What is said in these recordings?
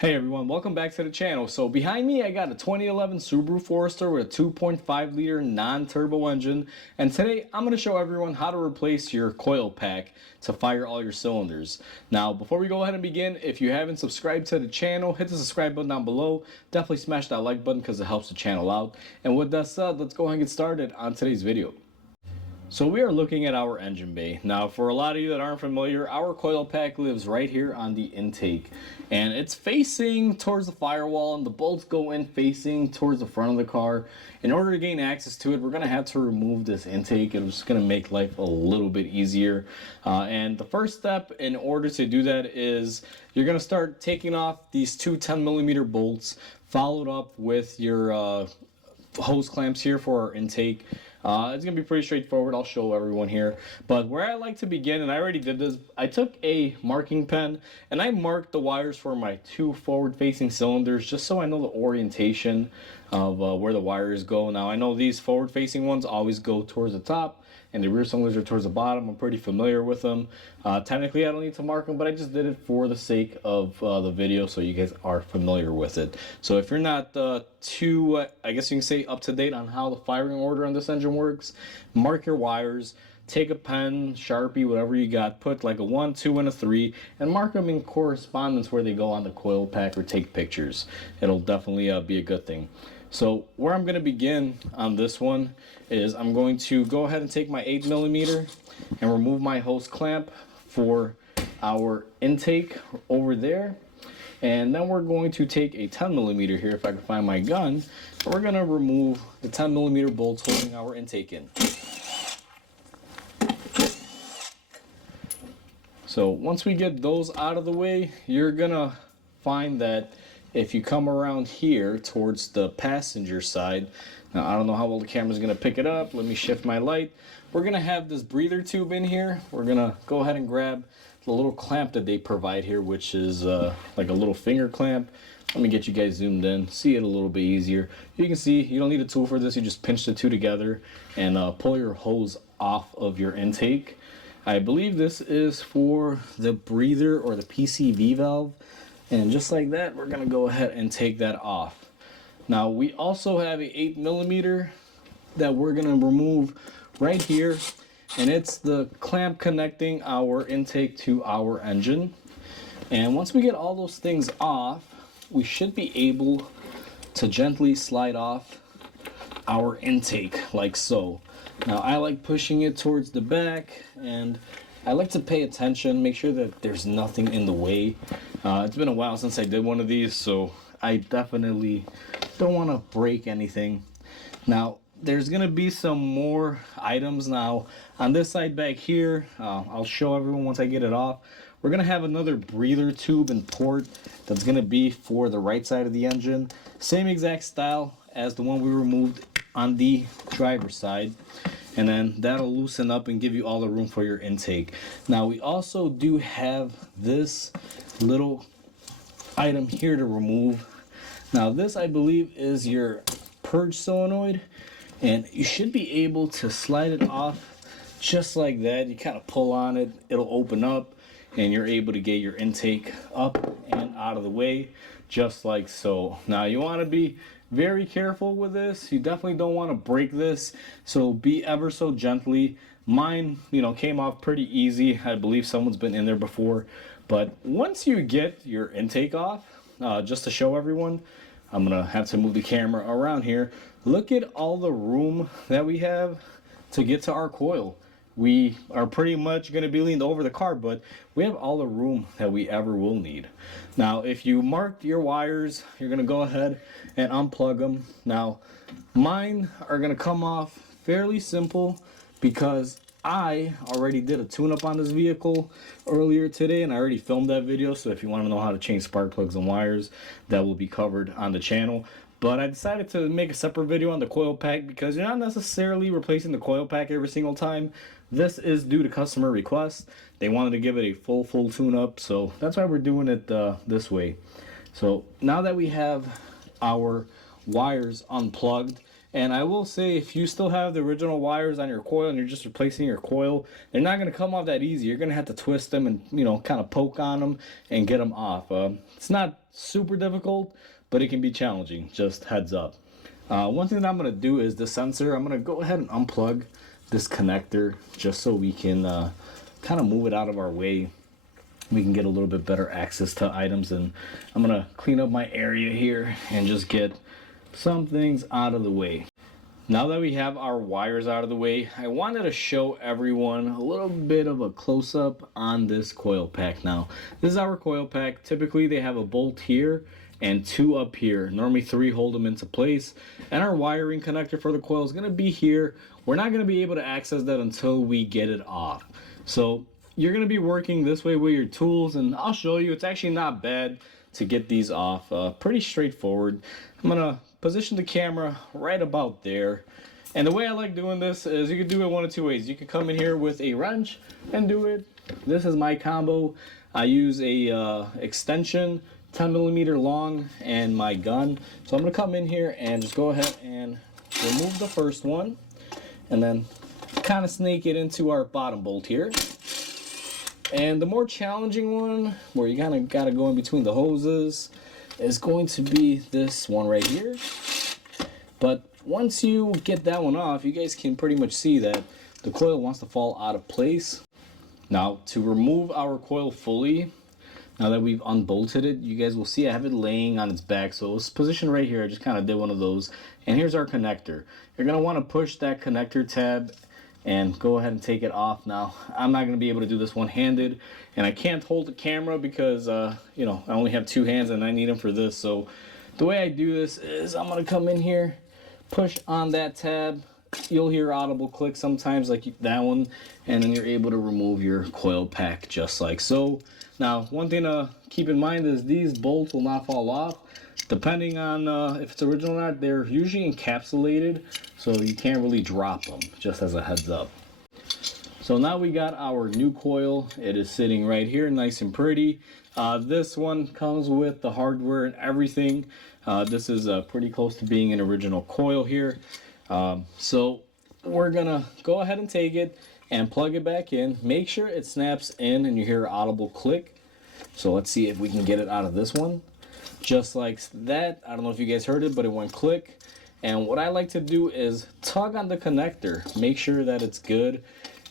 Hey everyone, welcome back to the channel. So behind me I got a 2011 Subaru Forester with a 2.5 liter non-turbo engine, and today I'm going to show everyone how to replace your coil pack to fire all your cylinders. Now before we go ahead and begin, if you haven't subscribed to the channel, hit the subscribe button down below. Definitely smash that like button because it helps the channel out. And with that said, let's go ahead and get started on today's video. So we are looking at our engine bay. Now for a lot of you that aren't familiar, our coil pack lives right here on the intake. And it's facing towards the firewall, and the bolts go in facing towards the front of the car. In order to gain access to it, we're going to have to remove this intake. It's just going to make life a little bit easier. And the first step in order to do that is you're going to start taking off these two 10mm bolts, followed up with your hose clamps here for our intake. It's going to be pretty straightforward. I'll show everyone here. But where I like to begin, and I already did this, I took a marking pen and I marked the wires for my two forward-facing cylinders just so I know the orientation of where the wires go. Now I know these forward-facing ones always go towards the top and the rear cylinders are towards the bottom. I'm pretty familiar with them. Technically I don't need to mark them, but I just did it for the sake of the video so you guys are familiar with it. So if you're not too, I guess you can say, up to date on how the firing order on this engine works, mark your wires, take a pen, Sharpie, whatever you got, put like a 1, 2, and a 3, and mark them in correspondence where they go on the coil pack, or take pictures. It'll definitely be a good thing. So where I'm going to begin on this one is I'm going to go ahead and take my 8mm and remove my hose clamp for our intake over there. And then we're going to take a 10mm here, if I can find my gun, and we're going to remove the 10mm bolts holding our intake in. So once we get those out of the way, you're going to find that if you come around here towards the passenger side, now I don't know how well the camera's going to pick it up. Let me shift my light. We're going to have this breather tube in here. We're going to go ahead and grab the little clamp that they provide here, which is like a little finger clamp. Let me get you guys zoomed in, see it a little bit easier. You can see you don't need a tool for this. You just pinch the two together and pull your hose off of your intake. I believe this is for the breather or the PCV valve. And just like that, we're going to go ahead and take that off. Now we also have a 8mm that we're going to remove right here, and it's the clamp connecting our intake to our engine. And once we get all those things off, we should be able to gently slide off our intake like so. Now I like pushing it towards the back, and I like to pay attention, make sure that there's nothing in the way. It's been a while since I did one of these, so I definitely don't want to break anything. Now there's going to be some more items. Now on this side back here, I'll show everyone once I get it off. We're going to have another breather tube and port that's going to be for the right side of the engine. Same exact style as the one we removed on the driver's side. And then that'll loosen up and give you all the room for your intake. Now we also do have this little item here to remove. Now this, I believe, is your purge solenoid, and you should be able to slide it off just like that. You kind of pull on it, it'll open up, and you're able to get your intake up and out of the way just like so. Now you want to be very careful with this. You definitely don't want to break this, so be ever so gently. Mine, came off pretty easy. I believe someone's been in there before. But once you get your intake off, just to show everyone, I'm gonna have to move the camera around here. Look at all the room that we have to get to our coil. We are pretty much going to be leaned over the car, but we have all the room that we ever will need. Now, if you marked your wires, you're going to go ahead and unplug them. Now, mine are going to come off fairly simple because I already did a tune-up on this vehicle earlier today, and I already filmed that video. So if you want to know how to change spark plugs and wires, that will be covered on the channel. But I decided to make a separate video on the coil pack because you're not necessarily replacing the coil pack every single time. This is due to customer request. They wanted to give it a full tune-up, so that's why we're doing it this way. So now that we have our wires unplugged And I will say, if you still have the original wires on your coil and you're just replacing your coil, they're not going to come off that easy. You're going to have to twist them and, you know, kind of poke on them and get them off. It's not super difficult, but it can be challenging. Just heads up. One thing that I'm going to do is the sensor. I'm going to go ahead and unplug this connector just so we can kind of move it out of our way. We can get a little bit better access to items. And I'm going to clean up my area here and just get some things out of the way. Now that we have our wires out of the way, I wanted to show everyone a little bit of a close-up on this coil pack. Now, this is our coil pack. Typically, they have a bolt here and 2 up here. Normally 3 hold them into place. And our wiring connector for the coil is going to be here. We're not going to be able to access that until we get it off. So you're going to be working this way with your tools, and I'll show you. It's actually not bad to get these off. Pretty straightforward. I'm going to position the camera right about there. And the way I like doing this is you can do it one of 2 ways. You can come in here with a wrench and do it. This is my combo. I use a extension 10 millimeter long and my gun. So I'm going to come in here and just go ahead and remove the first one and then kind of snake it into our bottom bolt here. And the more challenging one, where you kind of got to go in between the hoses, is going to be this one right here. But once you get that one off, you guys can pretty much see that the coil wants to fall out of place. Now, to remove our coil fully, now that we've unbolted it, you guys will see I have it laying on its back. So it's positioned right here. I just kind of did one of those. And here's our connector. You're going to want to push that connector tab and go ahead and take it off. Now, I'm not going to be able to do this one-handed, and I can't hold the camera because, you know, I only have 2 hands and I need them for this. So the way I do this is I'm going to come in here, push on that tab. You'll hear audible click sometimes like that one, and then you're able to remove your coil pack just like so. Now, one thing to keep in mind is these bolts will not fall off. Depending on if it's original or not, they're usually encapsulated, so you can't really drop them, just as a heads up. So now we got our new coil. It is sitting right here, nice and pretty. This one comes with the hardware and everything. This is pretty close to being an original coil here. So we're gonna go ahead and take it and plug it back in. Make sure it snaps in and you hear an audible click. So let's see if we can get it out of this one. Just like that. I don't know if you guys heard it, but it went click. And what I like to do is tug on the connector. Make sure that it's good.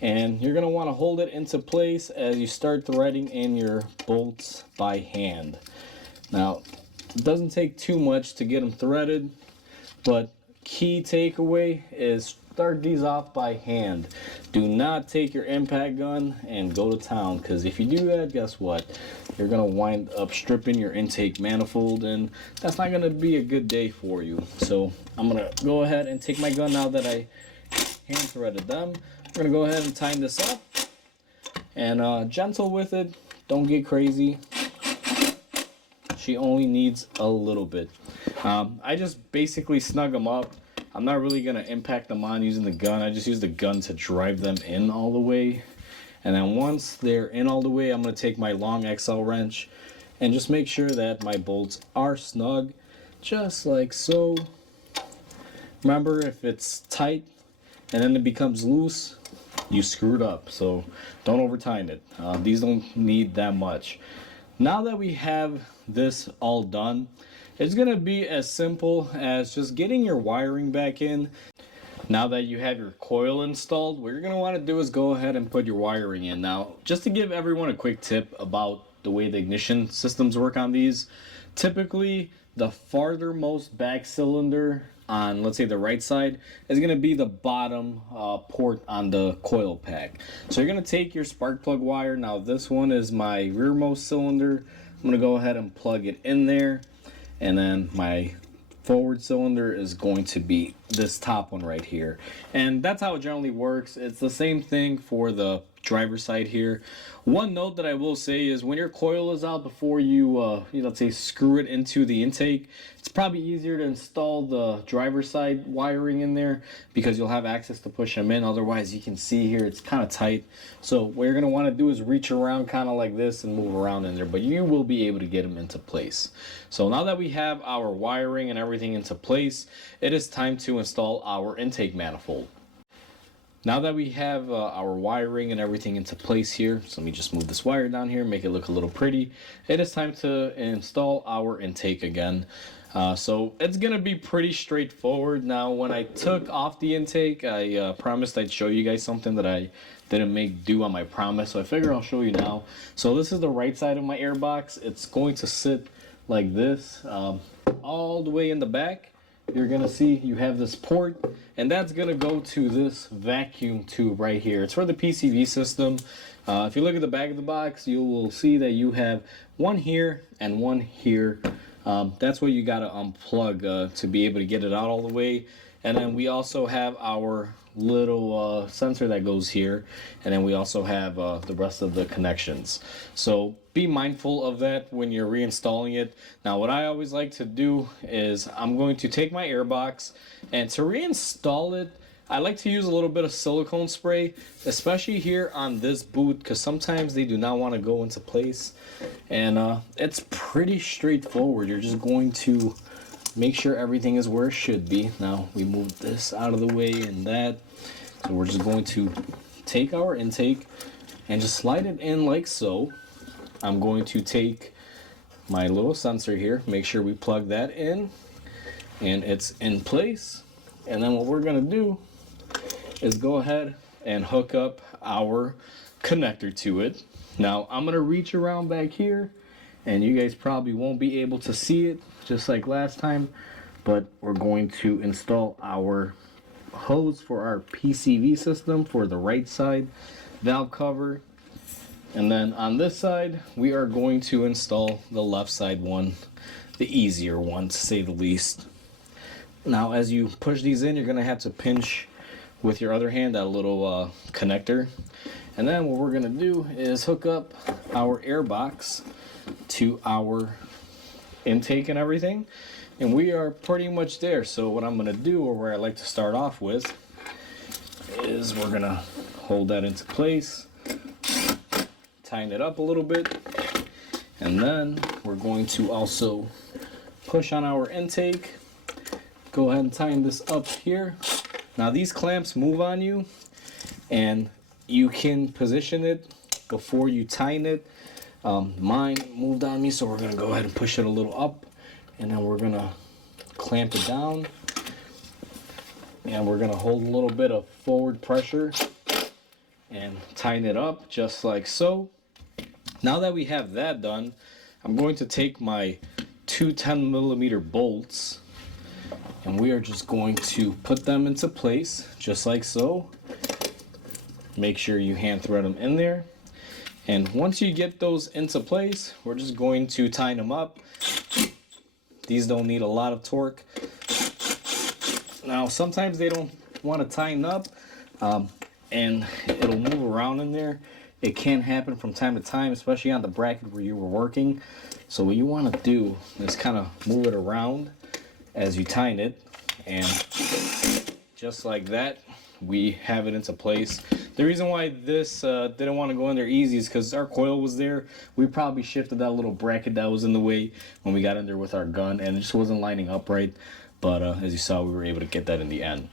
And you're going to want to hold it into place as you start threading in your bolts by hand. Now, it doesn't take too much to get them threaded, but key takeaway is start these off by hand. Do not take your impact gun and go to town, because if you do that, guess what? You're going to wind up stripping your intake manifold, and that's not going to be a good day for you. So I'm going to go ahead and take my gun now that I hand threaded them. I'm going to go ahead and tighten this up, and gentle with it. Don't get crazy. She only needs a little bit. I just basically snug them up. I'm not really going to impact them on using the gun. I just use the gun to drive them in all the way. And then once they're in all the way, I'm going to take my long XL wrench and just make sure that my bolts are snug, just like so. Remember, if it's tight and then it becomes loose, you screwed up. So don't over tighten it. These don't need that much. Now that we have this all done, it's going to be as simple as just getting your wiring back in. Now that you have your coil installed, what you're going to want to do is go ahead and put your wiring in. Now, just to give everyone a quick tip about the way the ignition systems work on these, typically the farthermost back cylinder on, let's say, the right side is going to be the bottom port on the coil pack. So you're going to take your spark plug wire. Now, this one is my rearmost cylinder. I'm going to go ahead and plug it in there. And then my forward cylinder is going to be this top one right here. And that's how it generally works. It's the same thing for the driver's side here. One note that I will say is when your coil is out before you, let's say screw it into the intake, it's probably easier to install the driver's side wiring in there because you'll have access to push them in. Otherwise, you can see here it's kind of tight. So what you're going to want to do is reach around kind of like this and move around in there, but you will be able to get them into place. So now that we have our wiring and everything into place, it is time to install our intake manifold. Now that we have our wiring and everything into place here, so let me just move this wire down here, make it look a little pretty. It is time to install our intake again. So it's going to be pretty straightforward. Now, when I took off the intake, I promised I'd show you guys something that I didn't make do on my promise. So I figure I'll show you now. So this is the right side of my air box. It's going to sit like this all the way in the back. You're gonna see you have this port, and that's gonna go to this vacuum tube right here. It's for the PCV system. If you look at the back of the box, you will see that you have one here and one here. That's what you gotta unplug to be able to get it out all the way. And then we also have our little sensor that goes here, and then we also have the rest of the connections. So be mindful of that when you're reinstalling it. Now what I always like to do is I'm going to take my airbox, and to reinstall it I like to use a little bit of silicone spray, especially here on this boot, because sometimes they do not want to go into place. And it's pretty straightforward. You're just going to make sure everything is where it should be. Now we move this out of the way and that. So we're just going to take our intake and just slide it in like so. I'm going to take my little sensor here, make sure we plug that in and it's in place. And then what we're gonna do is go ahead and hook up our connector to it. Now I'm gonna reach around back here, and you guys probably won't be able to see it just like last time, but we're going to install our hose for our PCV system for the right side valve cover. And then on this side, we are going to install the left side one, the easier one to say the least. Now as you push these in, you're going to have to pinch with your other hand that little connector. And then what we're going to do is hook up our air box to our intake and everything. And we are pretty much there. So what I'm going to do, or where I like to start off with, is we're going to hold that into place, tighten it up a little bit, and then we're going to also push on our intake. Go ahead and tighten this up here. Now these clamps move on you, and you can position it before you tighten it. Mine moved on me, so we're gonna go ahead and push it a little up, and then we're gonna clamp it down, and we're gonna hold a little bit of forward pressure and tighten it up just like so. Now that we have that done, I'm going to take my two 10mm bolts, and we are just going to put them into place just like so. Make sure you hand thread them in there. And once you get those into place, we're just going to tighten them up. These don't need a lot of torque. Now sometimes they don't want to tighten up and it'll move around in there. It can happen from time to time, especially on the bracket where you were working. So what you want to do is kind of move it around as you tighten it, and just like that we have it into place. The reason why this didn't want to go in there easy is because our coil was there. We probably shifted that little bracket that was in the way when we got in there with our gun, and it just wasn't lining up right. But as you saw, we were able to get that in the end.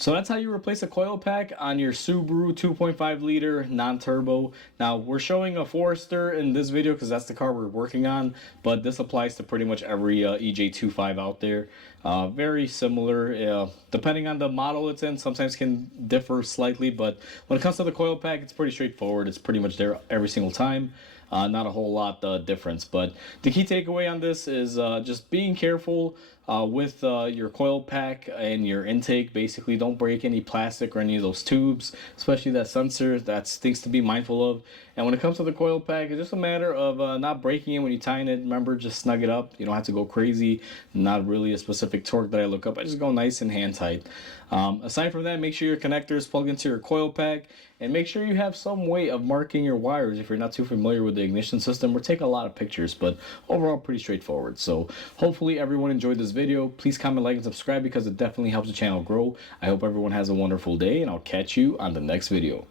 So that's how you replace a coil pack on your Subaru 2.5 liter non-turbo. Now we're showing a Forester in this video because that's the car we're working on, but this applies to pretty much every EJ25 out there. Very similar, depending on the model it's in, sometimes can differ slightly, but when it comes to the coil pack, it's pretty straightforward. It's pretty much there every single time. Not a whole lot difference, but the key takeaway on this is just being careful with your coil pack and your intake. Basically, don't break any plastic or any of those tubes, especially that sensor. That's things to be mindful of. And when it comes to the coil pack, it's just a matter of not breaking it when you tighten it. Remember, just snug it up. You don't have to go crazy. Not really a specific torque that I look up. I just go nice and hand tight. Aside from that, make sure your connector is plugged into your coil pack, And make sure you have some way of marking your wires if you're not too familiar with the ignition system. We're taking a lot of pictures, but overall pretty straightforward. So hopefully everyone enjoyed this video. Please comment, like, and subscribe because it definitely helps the channel grow. I hope everyone has a wonderful day, and I'll catch you on the next video.